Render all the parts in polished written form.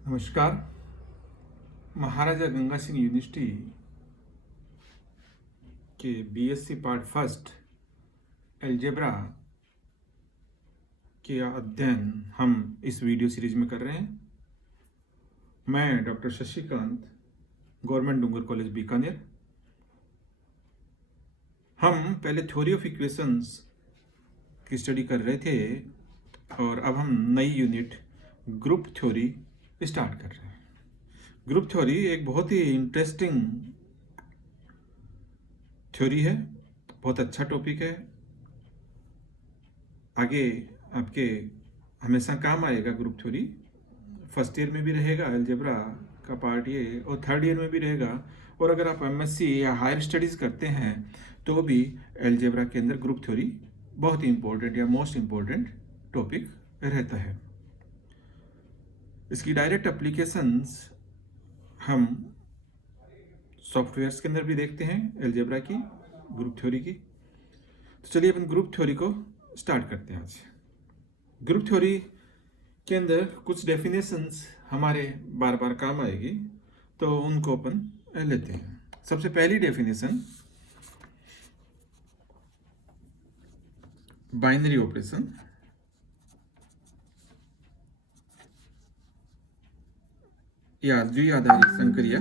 नमस्कार। महाराजा गंगा सिंह यूनिवर्सिटी के BSc part first algebra के अध्ययन हम इस वीडियो सीरीज में कर रहे हैं। मैं डॉक्टर शशिकांत, गवर्नमेंट डूंगर कॉलेज बीकानेर। हम पहले थ्योरी ऑफ इक्वेशंस की स्टडी कर रहे थे और अब हम नई यूनिट ग्रुप थ्योरी स्टार्ट कर रहे हैं। ग्रुप थ्योरी एक बहुत ही इंटरेस्टिंग थ्योरी है, बहुत अच्छा टॉपिक है। आगे आपके हमेशा काम आएगा। ग्रुप थ्योरी फर्स्ट ईयर में भी रहेगा अलजेब्रा का पार्ट ये, और थर्ड ईयर में भी रहेगा। और अगर आप एमएससी या हायर स्टडीज़ करते हैं तो भी अलजेब्रा के अंदर ग्रुप थ्योरी बहुत ही इंपॉर्टेंट या मोस्ट इम्पॉर्टेंट टॉपिक रहता है। इसकी डायरेक्ट एप्लीकेशंस हम सॉफ्टवेयर्स के अंदर भी देखते हैं अलजेब्रा की, ग्रुप थ्योरी की। तो चलिए अपन ग्रुप थ्योरी को स्टार्ट करते हैं आज। ग्रुप थ्योरी के अंदर कुछ डेफिनेशंस हमारे बार बार काम आएगी, तो उनको अपन लेते हैं। सबसे पहली डेफिनेशन, बाइनरी ऑपरेशन या द्विआधारी संक्रिया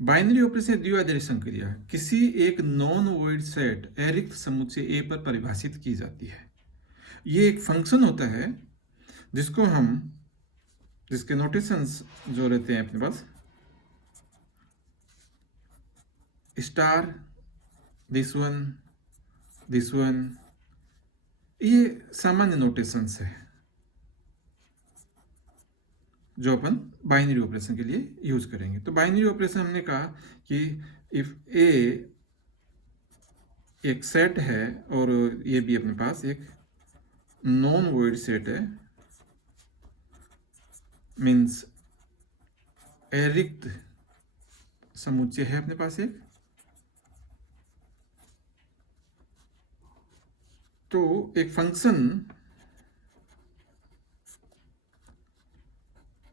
बाइनरी ऑपरेशन द्विआधारी संक्रिया किसी एक नॉन वॉइड सेट अरिक्त समुच्चय ए पर परिभाषित की जाती है। ये एक फंक्शन होता है जिसके नोटेशंस जो रहते हैं अपने पास, स्टार, दिस वन, ये सामान्य नोटेशंस है जो अपन बाइनरी ऑपरेशन के लिए यूज करेंगे। तो बाइनरी ऑपरेशन हमने कहा कि इफ ए एक सेट है और ये भी अपने पास एक नॉन वॉइड सेट है, मीन्स अरिक्त समुच्चय है अपने पास एक, तो एक फंक्शन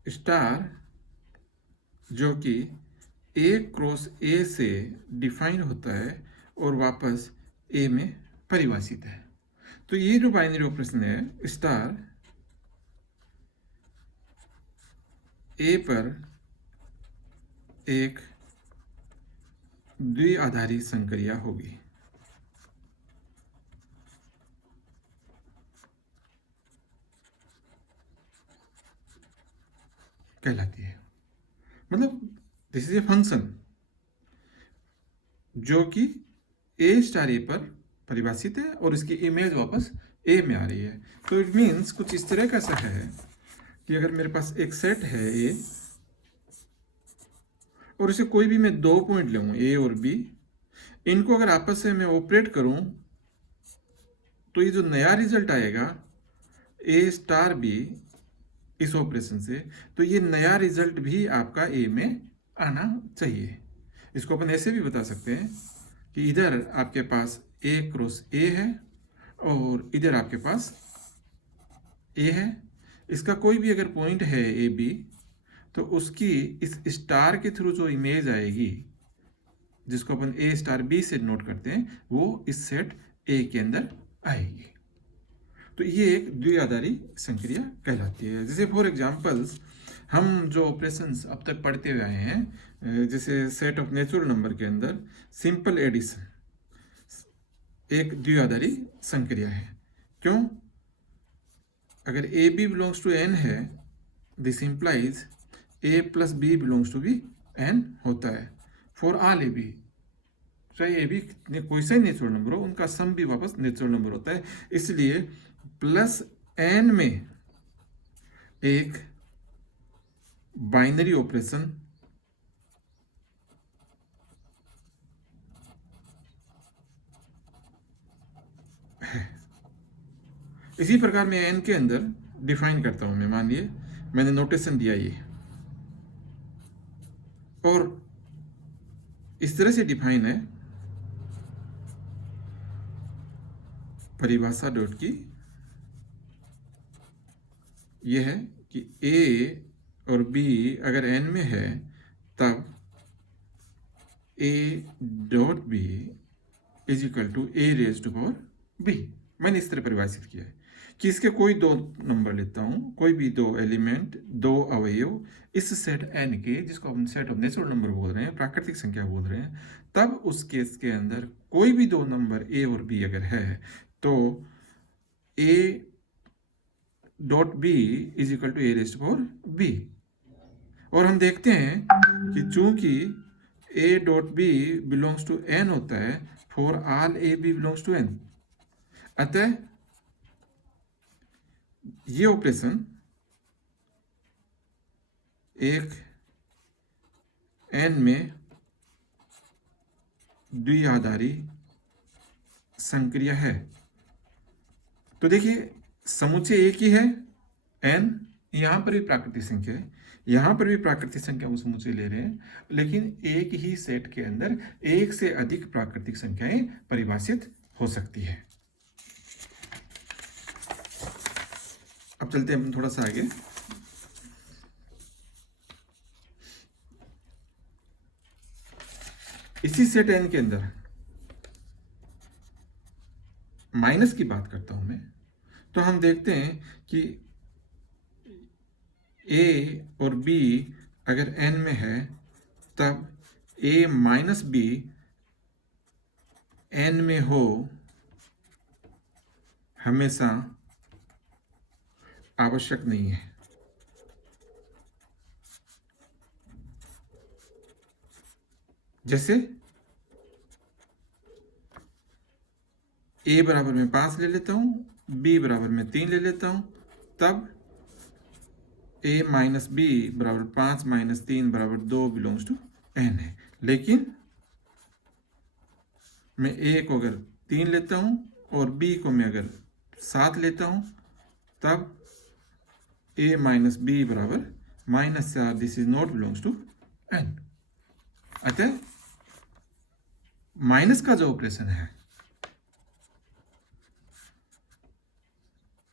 स्टार जो कि ए क्रॉस ए से डिफाइन होता है और वापस ए में परिभाषित है। तो ये जो बाइनरी ऑपरेशन है, स्टार ए पर एक द्विआधारी संक्रिया होगी। कहलाती है, मतलब दिस इज ए फंक्शन जो कि ए स्टार ए पर परिभाषित है और इसकी इमेज वापस ए में आ रही है। तो इट मीन्स कुछ इस तरह का सा है कि अगर मेरे पास एक सेट है ए और इसे कोई भी मैं दो पॉइंट लूँ ए और बी, इनको अगर आपस में मैं ऑपरेट करूं तो ये जो नया रिजल्ट आएगा ए स्टार बी इस ऑपरेशन से, तो ये नया रिजल्ट भी आपका ए में आना चाहिए। इसको अपन ऐसे भी बता सकते हैं कि इधर आपके पास ए क्रॉस ए है और इधर आपके पास ए है। इसका कोई भी अगर पॉइंट है ए बी, तो उसकी इस स्टार के थ्रू जो इमेज आएगी, जिसको अपन ए स्टार बी से नोट करते हैं, वो इस सेट ए के अंदर आएगी। तो ये एक द्विआधारी संक्रिया कहलाती है। जैसे फॉर एग्जांपल्स हम जो ऑपरेशंस अब तक पढ़ते हुए आए हैं, जैसे सेट ऑफ नेचुरल नंबर के अंदर सिंपल एडिशन एक द्विआधारी संक्रिया है। क्यों? अगर A B belongs to N है, this implies A plus B belongs to B N होता है फॉर ऑल ए बी। चाहे ए बी कोई सा ही नेचुरल नंबर हो, उनका सम भी वापस नेचुरल नंबर होता है। इसलिए प्लस एन में एक बाइनरी ऑपरेशन है। इसी प्रकार मैं एन के अंदर डिफाइन करता हूं। मैं मान लिए मैंने नोटेशन दिया ये, और इस तरह से डिफाइन है परिभाषा डॉट की, यह है कि ए और बी अगर एन में है तब A dot B is equal to A raise to power B. मैंने इस तरह परिभाषित किया है कि इसके कोई दो नंबर लेता हूं, कोई भी दो एलिमेंट, दो अवयव इस सेट एन के, जिसको हम सेट ऑफ नेचुरल नंबर बोल रहे हैं, प्राकृतिक संख्या बोल रहे हैं, तब उस केस के अंदर कोई भी दो नंबर ए और बी अगर है तो A dot B is equal to A raise to power B. और हम देखते हैं कि चूंकि A dot B belongs to N होता है, for all A B belongs to N, अतः ये ऑपरेशन एक एन में द्विआधारी संक्रिया है। तो देखिए समुच्चय एक ही है एन, यहां पर भी प्राकृतिक संख्या है, यहां पर भी प्राकृतिक संख्या हम समुच्चय ले रहे हैं, लेकिन एक ही सेट के अंदर एक से अधिक प्राकृतिक संख्याएं परिभाषित हो सकती है। अब चलते हैं हम थोड़ा सा आगे। इसी सेट एन के अंदर माइनस की बात करता हूं मैं, तो हम देखते हैं कि ए और बी अगर एन में है तब ए माइनस बी एन में हो हमेशा आवश्यक नहीं है। जैसे ए बराबर में 5 ले लेता हूं, बी बराबर में 3 ले लेता हूं, तब ए माइनस बी बराबर 5 माइनस 3 बराबर 2 बिलोंग्स टू एन है। लेकिन मैं ए को अगर 3 लेता हूं और बी को मैं अगर 7 लेता हूं, तब ए माइनस बी बराबर -4, this is not belongs to N. अतः माइनस का जो ऑपरेशन है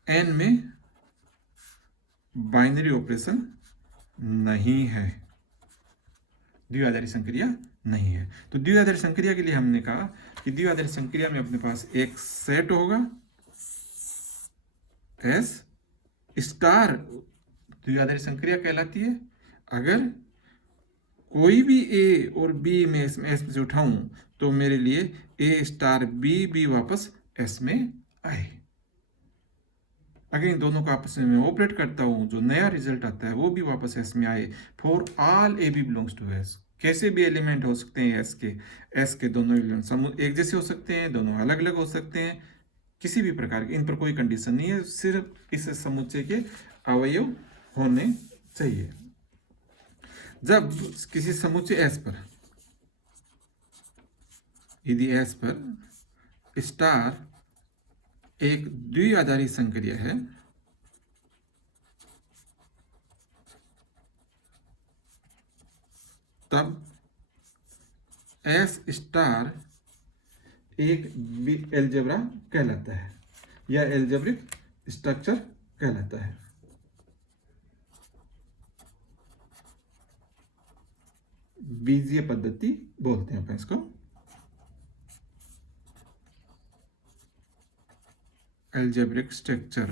एन में बाइनरी ऑपरेशन नहीं है, द्विआधारी संक्रिया नहीं है। तो द्विआधारी संक्रिया के लिए हमने कहा कि द्विआधारी संक्रिया में अपने पास एक सेट होगा एस स्टार, द्विआधारी संक्रिया कहलाती है अगर कोई भी ए और बी में एस में से उठाऊं तो मेरे लिए ए स्टार बी भी वापस एस में आए। अगर इन दोनों को आपस में ऑपरेट करता हूं, जो नया रिजल्ट आता है वो भी वापस एस में आए, for all A B belongs to S. कैसे भी एलिमेंट हो सकते हैं एस के दोनों एलिमेंट एक जैसे हो सकते हैं, दोनों अलग अलग हो सकते हैं, किसी भी प्रकार के इन पर कोई कंडीशन नहीं है, सिर्फ इस समुच्चय के अवयव होने चाहिए। जब किसी समुच्चय एस पर, यदि एस पर स्टार एक द्विआधारी संक्रिया है, तब एस स्टार एक एल्जेब्रा कहलाता है या एल्जेब्रिक स्ट्रक्चर कहलाता है। बीजीय पद्धति बोलते हैं अपन इसको। एल्जेब्रिक स्ट्रक्चर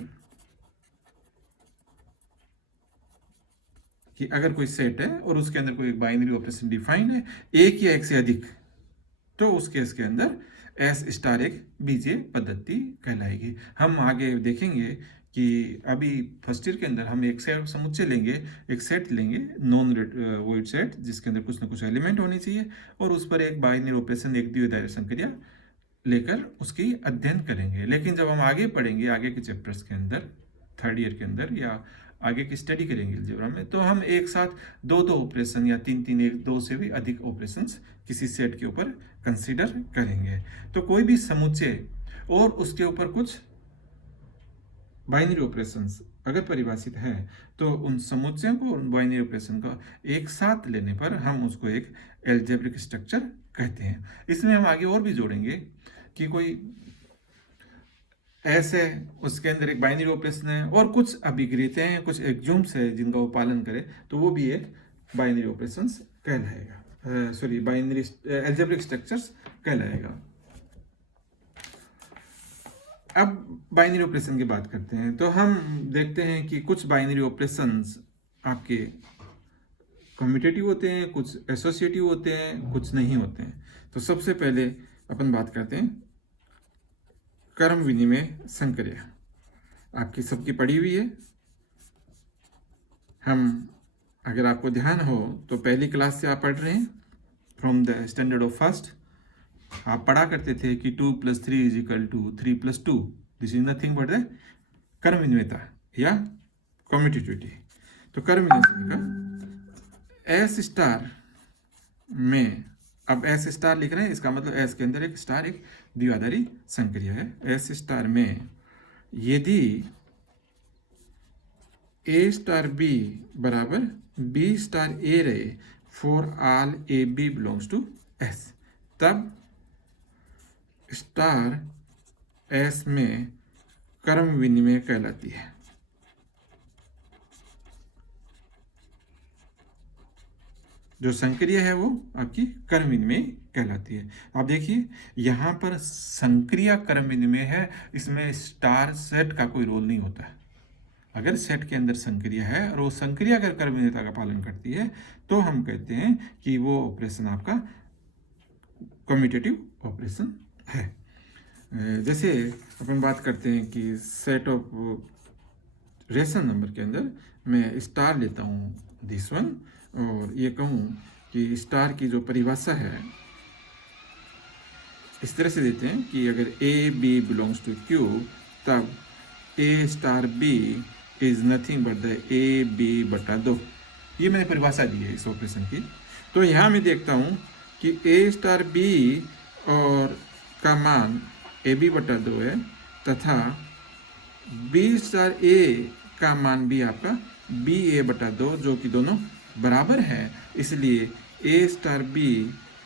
कि अगर कोई सेट है और उसके अंदर कोई एक बाइनरी ऑपरेशन डिफाइन है, एक या एक से अधिक, तो उस केस के अंदर एस स्टार एक बीजीय पद्धति कहलाएगी। हम आगे देखेंगे कि अभी फर्स्ट ईयर के अंदर हम एक सेट समुच्चय लेंगे, एक सेट लेंगे नॉन वॉइड सेट, जिसके अंदर कुछ ना कुछ एलिमेंट होनी चाहिए, और उस पर एक बाइनरी ऑपरेशन, एक द्विआधारी संक्रिया लेकर उसकी अध्ययन करेंगे। लेकिन जब हम आगे पढ़ेंगे, आगे के चैप्टर्स के अंदर, थर्ड ईयर के अंदर या आगे की स्टडी करेंगे अलजेब्रा में, तो हम एक साथ दो ऑपरेशन या तीन एक दो से भी अधिक ऑपरेशंस किसी सेट के ऊपर कंसीडर करेंगे। तो कोई भी समुच्चय और उसके ऊपर कुछ बाइनरी ऑपरेशंस अगर परिभाषित है तो उन समुच्चयों को, उन बाइनरी ऑपरेशन को एक साथ लेने पर हम उसको एक एल्जेब्रिक स्ट्रक्चर कहते हैं। इसमें हम आगे और भी जोड़ेंगे कि कोई ऐसे उसके अंदर एक बाइनरी ऑपरेशन है और कुछ अभिक्रियताएं हैं, कुछ एक्जूम्स है जिनका वो पालन करे तो वो भी एक बाइनरी ऑपरेशंस कहलाएगा, सॉरी बाइनरी एल्जेब्रिक स्ट्रक्चर्स कहलाएगा। अब बाइनरी ऑपरेशन की बात करते हैं तो हम देखते हैं कि कुछ बाइनरी ऑपरेशंस आपके कम्यूटेटिव होते हैं, कुछ एसोसिएटिव होते हैं, कुछ नहीं होते हैं। तो सबसे पहले अपन बात करते हैं क्रम विनिमय संक्रिया। आपकी सबकी पढ़ी हुई है। हम, अगर आपको ध्यान हो तो पहली क्लास से आप पढ़ रहे हैं, from the standard of first आप पढ़ा करते थे कि 2 + 3 = 3 + 2। This is nothing but the क्रम विनिमयता या कम्यूटेटिविटी। तो क्रम विनिमय का एस स्टार में, अब एस स्टार लिख रहे हैं, इसका मतलब एस के अंदर एक स्टार एक द्विआधारी संक्रिया है। एस स्टार में यदि ए स्टार बी बराबर बी स्टार ए रहे for all A B belongs to S, तब स्टार एस में क्रम विनिमय कहलाती है। जो संक्रिया है वो आपकी क्रम विनिमय कहलाती है। आप देखिए यहाँ पर संक्रिया क्रम विनिमय है, इसमें स्टार सेट का कोई रोल नहीं होता। अगर सेट के अंदर संक्रिया है और वो संक्रिया अगर क्रम विनिमयता का पालन करती है तो हम कहते हैं कि वो ऑपरेशन आपका कम्यूटेटिव ऑपरेशन है। जैसे अपन बात करते हैं कि सेट ऑफ रेशन नंबर के अंदर मैं स्टार लेता हूँ दिस वन, और ये कहूँ कि स्टार की जो परिभाषा है इस तरह से देते हैं कि अगर A B belongs to Q, तब A star B is nothing but the A B बटा 2। ये मैंने परिभाषा दी है इस ऑपरेशन की। तो यहाँ मैं देखता हूँ कि ए स्टार बी और का मान ए बी बटा 2 है, तथा बी स्टार ए का मान भी आपका बी ए बटा 2, जो कि दोनों बराबर है, इसलिए ए स्टार बी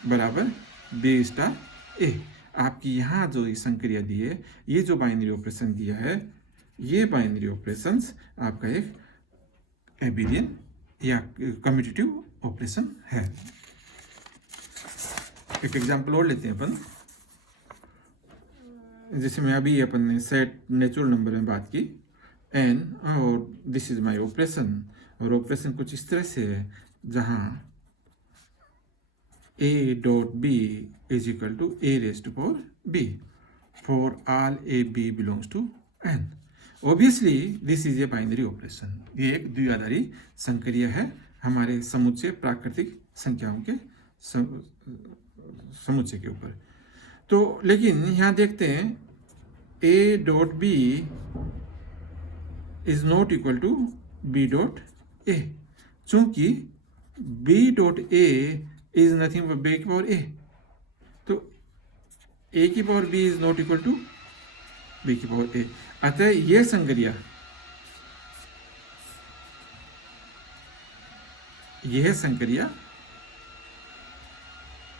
बराबर बी स्टार ए। आपकी यहाँ जो संक्रिया दी है, ये जो बाइनरी ऑपरेशन दिया है, ये बाइनरी ऑपरेशंस आपका एक एबिलियन या कम्यूटेटिव ऑपरेशन है। एक एग्जांपल और लेते हैं अपन, जैसे मैं अभी अपन ने सेट नेचुरल नंबर में बात की n, और दिस इज माय ऑपरेशन, और ऑपरेशन कुछ इस तरह से है जहां a dot b is equal to a raise to power b for all a b belongs to n। Obviously this is a binary operation. ये एक द्विआधारी संक्रिया है हमारे समुच्चय प्राकृतिक संख्याओं के समुच्चय के ऊपर। तो लेकिन यहाँ देखते हैं a dot b is not equal to b dot a, चूंकि b dot a is nothing but b की पावर a, तो a की power b is not equal to b की पावर a। अतः यह संक्रिया, यह संक्रिया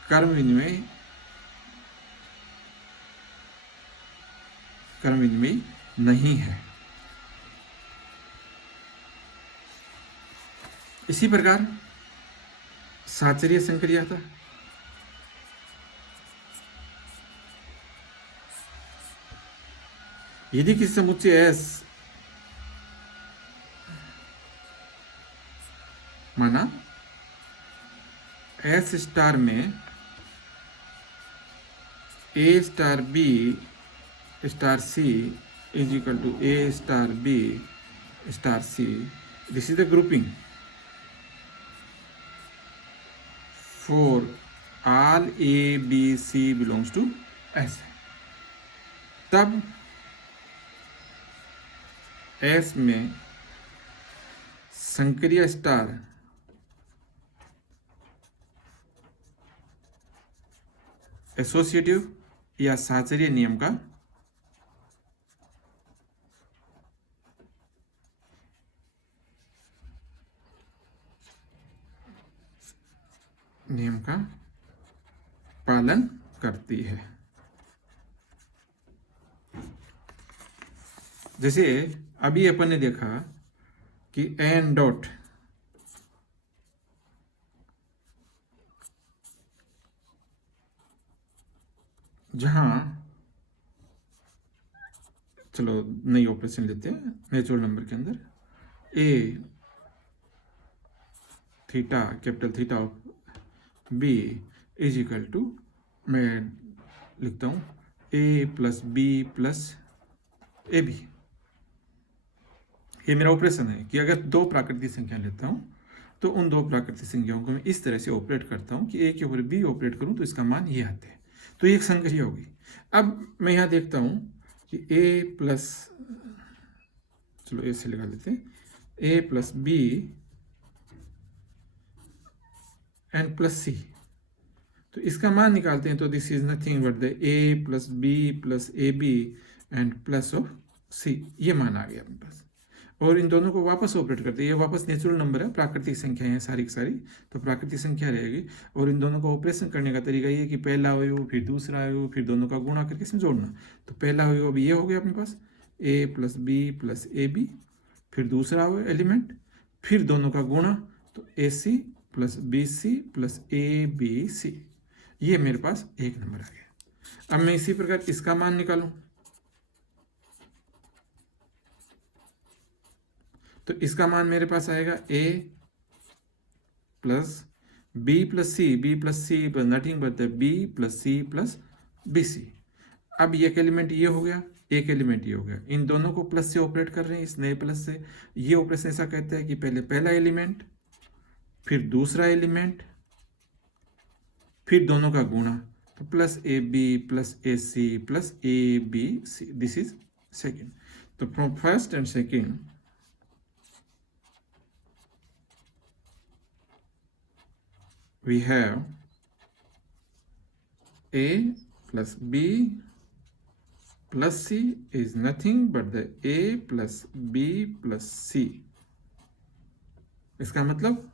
क्रम विनिमय नहीं है। इसी प्रकार साचर्य संक्रिया था। यदि किसी समुच्चय S माना S स्टार में A star B star C is equal to A star B star C, this is the grouping for all A B C belongs to S, तब S में संक्रिया स्टार एसोसिएटिव या साचर्य नियम का नियम का पालन करती है। जैसे अभी अपन ने देखा कि एन डॉट जहां, चलो नई ऑपरेशन लेते हैं नेचुरल नंबर के अंदर, A theta capital theta of B is equal to, मैं लिखता हूं A plus B plus A B. ये मेरा ऑपरेशन है कि अगर दो प्राकृतिक संख्या लेता हूं तो उन दो प्राकृतिक संख्याओं को मैं इस तरह से ऑपरेट करता हूं कि ए के ऊपर बी ऑपरेट करूं तो इसका मान ये आते हैं। तो ये एक संक्रिया होगी। अब मैं यहां देखता हूं कि ए प्लस, चलो ए से लगा लेते हैं, A plus B and plus C, तो इसका मान निकालते हैं। तो this is nothing but the A plus B plus A B and plus of C, ये मान आ गया अपने पास। और इन दोनों को वापस ऑपरेट करते हैं, ये वापस नेचुरल नंबर है, प्राकृतिक संख्या है सारी की सारी, तो प्राकृतिक संख्या रहेगी। और इन दोनों को ऑपरेशन करने का तरीका ये कि पहला अवयव फिर दूसरा अवयव फिर दोनों का गुणा करके इसमें जोड़ना। तो पहला अवयव अभी ये हो गया अपने पास A plus B plus A B, फिर दूसरा अवयव एलिमेंट, फिर दोनों का गुणा, तो A C plus B C plus A B C, ये मेरे पास एक नंबर आ गया। अब मैं इसी प्रकार इसका मान निकालूं, तो इसका मान मेरे पास आएगा A plus B plus C, B plus C plus nothing but B plus C plus B C. अब एक एलिमेंट ये हो गया, एक एलिमेंट ये हो गया, इन दोनों को प्लस से ऑपरेट कर रहे हैं, इस नए प्लस से। ये ऑपरेशन ऐसा कहता है कि पहले पहला एलिमेंट फिर दूसरा एलिमेंट फिर दोनों का गुणा, तो plus A B plus A C plus A B C, this is second. तो from first and second we have a plus b plus c is nothing but the a plus b plus c। इसका मतलब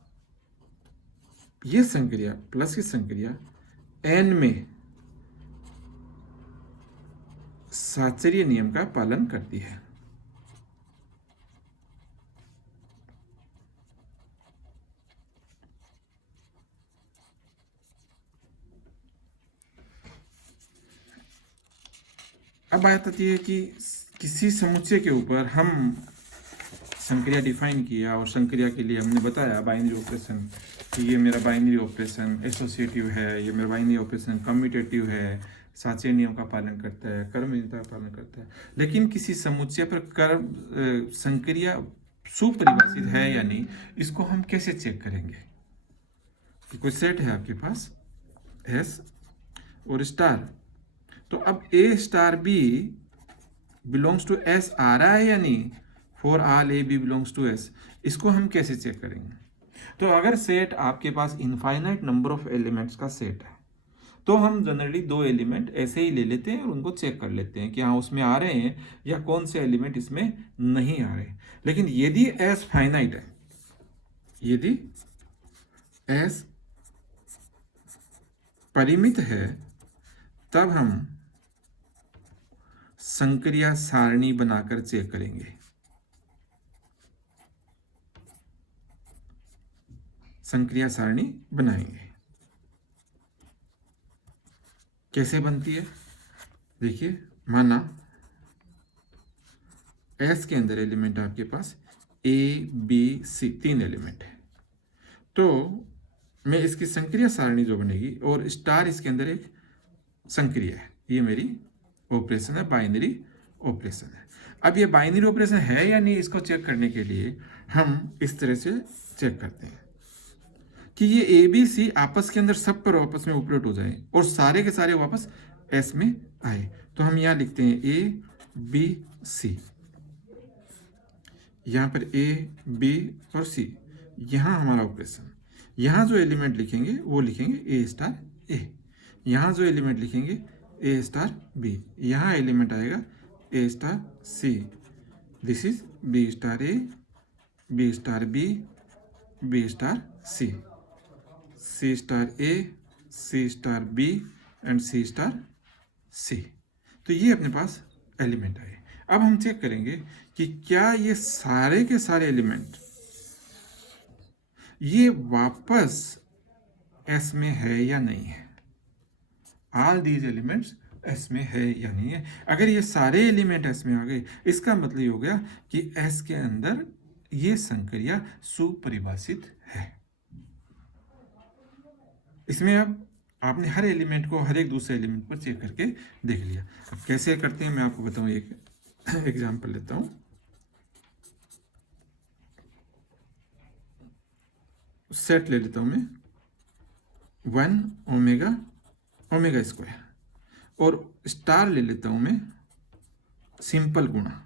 ये संक्रिया plus की संक्रिया n में साचर्य नियम का पालन करती है। अब बात आती है कि किसी समुच्चय के ऊपर हम संक्रिया डिफाइन किया और संक्रिया के लिए हमने बताया बाइनरी ऑपरेशन कि ये मेरा बाइनरी ऑपरेशन एसोसिएटिव है, ये मेरा बाइनरी ऑपरेशन कम्यूटेटिव है, साचर्य नियम का पालन करता है, कर्मनिरता का पालन करता है। लेकिन किसी समुच्चय पर कर्म संक्रिया सुपरिभाषित है या नहीं, इसको हम कैसे चेक करेंगे? कि कोई सेट है आपके पास एस और स्टार, तो अब A star B belongs to S आ रहा है या नहीं, for all A B belongs to S, इसको हम कैसे चेक करेंगे? तो अगर सेट आपके पास इनफाइनाइट नंबर ऑफ एलिमेंट्स का सेट है तो हम जनरली दो एलिमेंट ऐसे ही ले लेते हैं और उनको चेक कर लेते हैं कि हाँ उसमें आ रहे हैं या कौन से एलिमेंट इसमें नहीं आ रहे। लेकिन यदि एस फाइनाइट है, यदि एस परिमित है, तब हम संक्रिया सारणी बनाकर चेक करेंगे। संक्रिया सारणी बनाएंगे। कैसे बनती है? देखिए, माना एस के अंदर एलिमेंट आपके पास ए बी सी तीन एलिमेंट है, तो मैं इसकी संक्रिया सारणी जो बनेगी, और स्टार इसके अंदर एक संक्रिया है, ये मेरी ऑपरेशन है, बाइनरी ऑपरेशन है। अब ये बाइनरी ऑपरेशन है या नहीं, इसको चेक करने के लिए हम इस तरह से चेक करते हैं कि ये ए बी सी आपस के अंदर सब पर आपस में ऑपरेट हो जाए और सारे के सारे वापस एस में आए। तो हम यहाँ लिखते हैं ए बी सी, यहाँ पर ए बी और सी, यहाँ हमारा ऑपरेशन। यहाँ जो एलिमेंट लिखेंगे वो लिखेंगे ए स्टार ए, यहाँ जो एलिमेंट लिखेंगे ए स्टार बी, यहाँ एलिमेंट आएगा A star C, this is B star A, B star B, B star C. C star A, C star B and C star C. तो ये अपने पास element आए। अब हम चेक करेंगे कि क्या ये सारे के सारे एलिमेंट ये वापस एस में है या नहीं है। ऑल दीज एलिमेंट्स एस में है या नहीं है। अगर ये सारे एलिमेंट एस में आ गए, इसका मतलब ये हो गया कि एस के अंदर ये संक्रिया सुपरिभाषित है। इसमें अब आपने हर एलिमेंट को हर एक दूसरे एलिमेंट पर चेक करके देख लिया। अब कैसे करते हैं मैं आपको बताऊं, एक एग्जांपल लेता हूं। सेट ले लेता हूं मैं 1 ओमेगा ओमेगा स्क्वायर, और स्टार ले लेता हूं मैं सिंपल गुणा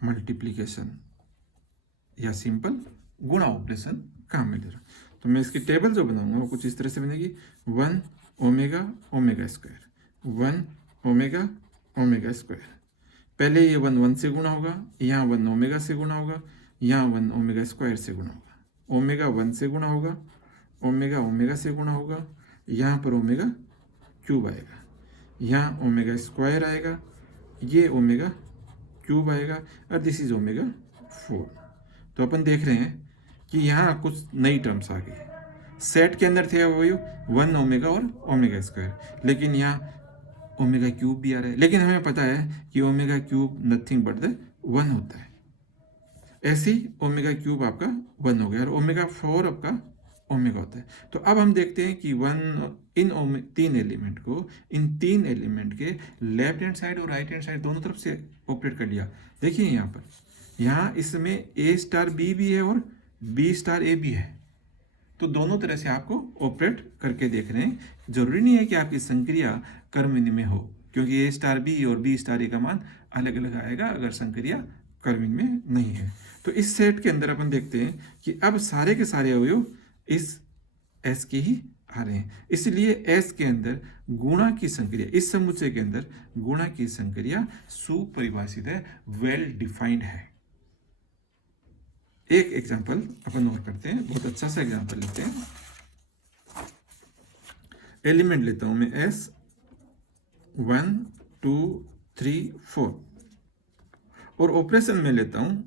मल्टीप्लिकेशन या सिंपल गुणा ऑपरेशन काम में ले रहा हूं। तो मैं इसकी टेबल जो बनाऊंगा वो कुछ इस तरह से बनेगी 1 omega omega square, 1 omega omega square. पहले ये 1 1 से गुणा होगा, यहाँ 1 ओमेगा से गुणा होगा, यहाँ 1 ओमेगा स्क्वायर से गुणा होगा। ओमेगा 1 से गुणा होगा, ओमेगा ओमेगा से गुणा होगा, यहाँ पर ओमेगा क्यूब आएगा, यहाँ ओमेगा स्क्वायर आएगा, ये ओमेगा क्यूब आएगा, और दिस इज ओमेगा 4। तो अपन देख रहे हैं कि यहाँ कुछ नई टर्म्स आ गई। सेट के अंदर थे वही 1 ओमेगा और ओमेगा स्क्वायर, लेकिन यहाँ ओमेगा क्यूब भी आ रहा है। लेकिन हमें पता है कि omega cube nothing but the 1 होता है। ऐसे ही ओमेगा क्यूब आपका 1 हो गया, और ओमेगा 4 आपका ओमेगा होता है। तो अब हम देखते हैं कि इन तीन एलिमेंट को, इन तीन एलिमेंट के लेफ्ट हैंड साइड और राइट हैंड साइड दोनों तरफ से ऑपरेट कर लिया। देखिए यहाँ पर, यहाँ इसमें ए स्टार बी भी है और बी स्टार ए भी है। तो दोनों तरह से आपको ऑपरेट करके देख रहे हैं। जरूरी नहीं है कि आपकी संक्रिया कर्मणि में हो, क्योंकि ए स्टार बी और बी स्टार ए का मान अलग अलग आएगा अगर संक्रिया कर्मणि में नहीं है। तो इस सेट के अंदर अपन देखते हैं कि अब सारे के सारे अवयव इस एस के ही आ रहे हैं। इसलिए एस के अंदर गुणा की संक्रिया, इस समुच्चय के अंदर गुणा की संक्रिया सुपरिभाषित है, वेल डिफाइंड है। एक एग्जांपल अपन और करते हैं, बहुत अच्छा सा एग्जांपल लेते हैं। एलिमेंट लेता हूं मैं एस 1 2 3 4, और ऑपरेशन में लेता हूं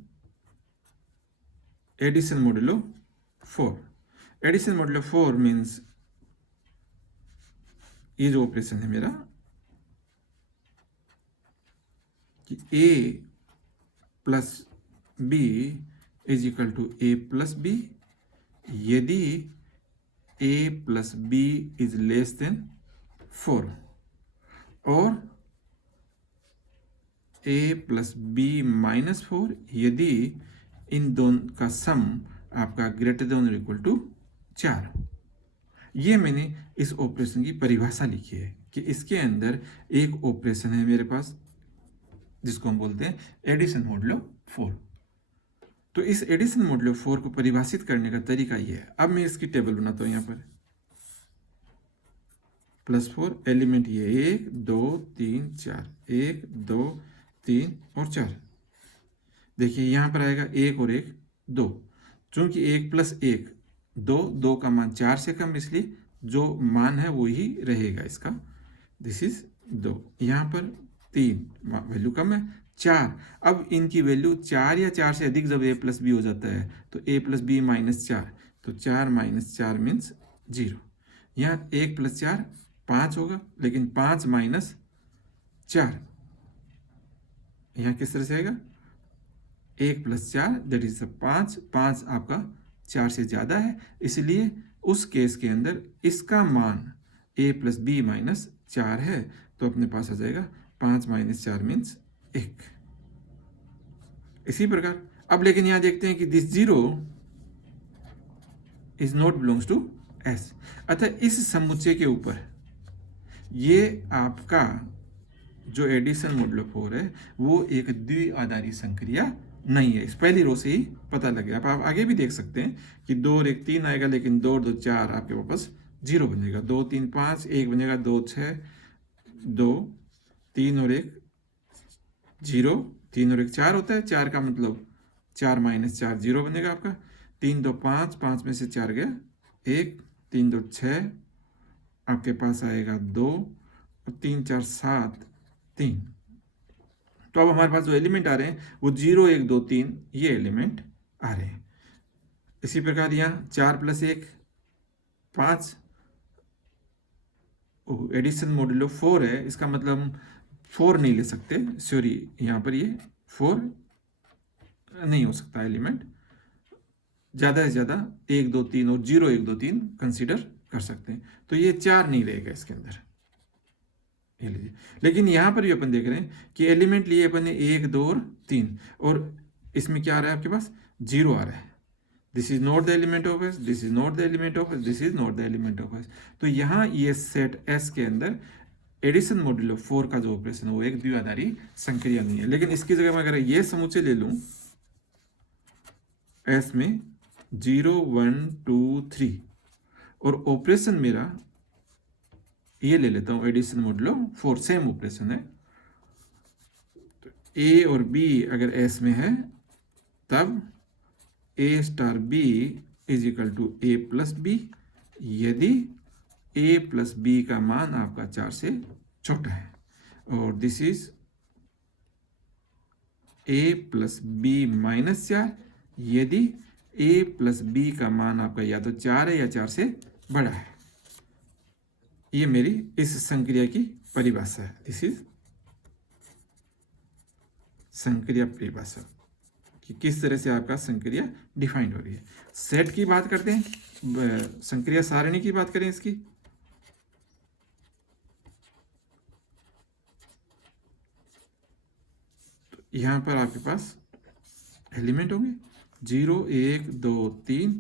addition modulo 4। Addition modulo 4 means ये जो ऑपरेशन है मेरा कि a plus B is equal to A plus B यदि a plus B is less than 4, और a प्लस बी माइनस 4 यदि इन दोनों का सम आपका ग्रेटर देन और इक्वल टू 4। ये मैंने इस ऑपरेशन की परिभाषा लिखी है कि इसके अंदर एक ऑपरेशन है मेरे पास जिसको हम बोलते हैं एडिशन मॉड्यूलो 4। तो इस एडिशन मॉड्यूलो 4 को परिभाषित करने का तरीका ये है। अब मैं इसकी टेबल बनाता हूं। यहाँ पर +4 एलिमेंट ये 1 2 3 4, 1 2 3 और 4। देखिए यहाँ पर आएगा 1 और 1 2, चूंकि 1 + 1 2, 2 का मान 4 से कम, इसलिए जो मान है वो ही रहेगा इसका। This is 2। यहाँ पर 3 वैल्यू कम है, 4। अब इनकी वैल्यू 4 या 4 से अधिक जब a + b हो जाता है तो a + b - 4, तो 4 - 4 मीन्स 0। यहाँ 1 + 4 5 होगा, लेकिन 5 - 4 यहाँ किस तरह से आएगा? 1 + 4 दैट इज 5। 5 आपका 4 से ज़्यादा है, इसलिए उस केस के अंदर इसका मान a + b - 4 है। तो अपने पास आ जाएगा 5 - 4 मीन्स 1। इसी प्रकार अब लेकिन यहाँ देखते हैं कि this 0 is not belongs to S. अतः इस समुच्चय के ऊपर ये आपका जो एडिशन मॉड्यूलो 4 है वो एक द्विआधारी संक्रिया नहीं है। इस पहली रो से ही पता लग गया। आप आगे भी देख सकते हैं कि 2 और 1 3 आएगा, लेकिन 2 और 2 4 आपके वापस 0 बनेगा। 2 3 5 1 बनेगा, 2 6 2 3 और 1 0, 3 और 1 4 होता है। 4 का मतलब 4 माइनस 4 0 बनेगा आपका। 3 2 5, 5 में से 4 गया 1, 3 2 6, आपके पास आएगा 2 और 3 4 7 3। तो अब हमारे पास जो एलिमेंट आ रहे हैं वो 0 1 2 3 ये एलिमेंट आ रहे हैं। इसी प्रकार यहाँ 4 + 1 5, एडिशन मॉड्यूलो 4 है, इसका मतलब हम 4 नहीं ले सकते, सॉरी यहाँ पर ये 4 नहीं हो सकता एलिमेंट, ज़्यादा से ज़्यादा 1 2 3 और 0 1 2 3 कंसीडर कर सकते हैं। तो ये 4 नहीं रहेगा इसके अंदर, ये लीजिए। लेकिन यहाँ पर भी अपन देख रहे हैं कि एलिमेंट लिए अपन ने 1 2 और 3, और इसमें क्या आ रहा है आपके पास 0 आ रहा है। This is not the element of S, this is not the element of S, this is not the element of S. तो यहाँ ये सेट एस के अंदर एडिशन मॉड्यूलो 4 का जो ऑपरेशन है वो एक द्विआधारी संक्रिया नहीं है। लेकिन इसकी जगह मैं अगर ये समुच्चय ले लूँ एस में 0 1 2 3 और ऑपरेशन मेरा ये ले लेता हूँ एडिशन मॉड्यूलो 4, सेम ऑपरेशन है। तो ए और बी अगर एस में है तब A star B is equal to A plus B, यदि ए प्लस बी का मान आपका 4 से छोटा है, और this is A plus B minus 4 यदि ए प्लस बी का मान आपका या तो 4 है या 4 से बड़ा है। ये मेरी इस संक्रिया की परिभाषा है। दिस इज संक्रिया परिभाषा कि किस तरह से आपका संक्रिया डिफाइंड हो रही है। सेट की बात करते हैं, संक्रिया सारणी की बात करें इसकी। तो यहां पर आपके पास एलिमेंट होंगे 0 1 2 3,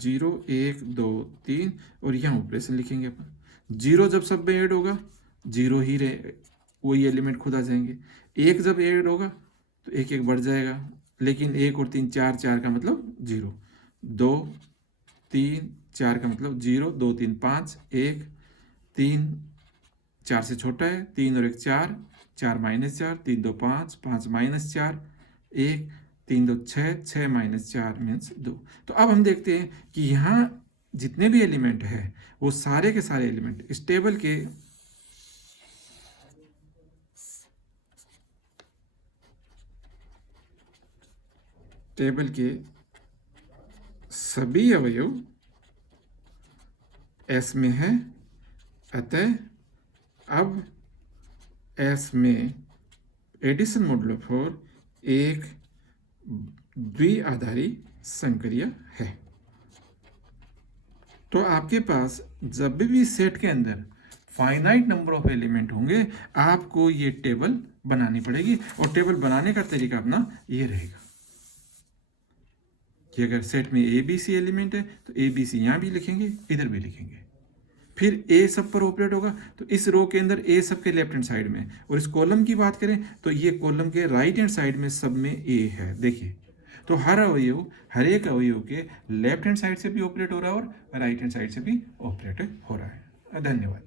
0 1 2 3 और यहाँ ऑपरेशन लिखेंगे अपन। 0 जब सब में ऐड होगा 0 ही रहे, वही एलिमेंट खुद आ जाएंगे। 1 जब ऐड होगा तो 1 1 बढ़ जाएगा, लेकिन 1 और 3 4, 4 का मतलब 0, 2 3 4 का मतलब 0, 2 3 5, 1 3 4 से छोटा है, 3 और 1 4, 4 माइनस 4, 3 2 5, 5 माइनस 4, 1 3 2 6, 6 माइनस 4 मीन्स 2। तो अब हम देखते हैं कि यहाँ जितने भी एलिमेंट है वो सारे के सारे एलिमेंट इस टेबल के सभी अवयव एस में है। अतः अब एस में एडिशन मॉड्यूलो 4 एक द्विआधारी संक्रिया है। तो आपके पास जब भी सेट के अंदर फाइनाइट नंबर ऑफ एलिमेंट होंगे आपको ये टेबल बनानी पड़ेगी, और टेबल बनाने का तरीका अपना ये रहेगा कि अगर सेट में ए बी सी एलिमेंट है तो ए बी सी यहाँ भी लिखेंगे, इधर भी लिखेंगे। फिर ए सब पर ऑपरेट होगा तो इस रो के अंदर ए सब के लेफ्ट हैंड साइड में, और इस कॉलम की बात करें तो ये कॉलम के राइट हैंड साइड में सब में ए है। देखिए तो हर एक अवयव के लेफ्ट हैंड साइड से भी ऑपरेट हो रहा है और राइट हैंड साइड से भी ऑपरेट हो रहा है। धन्यवाद।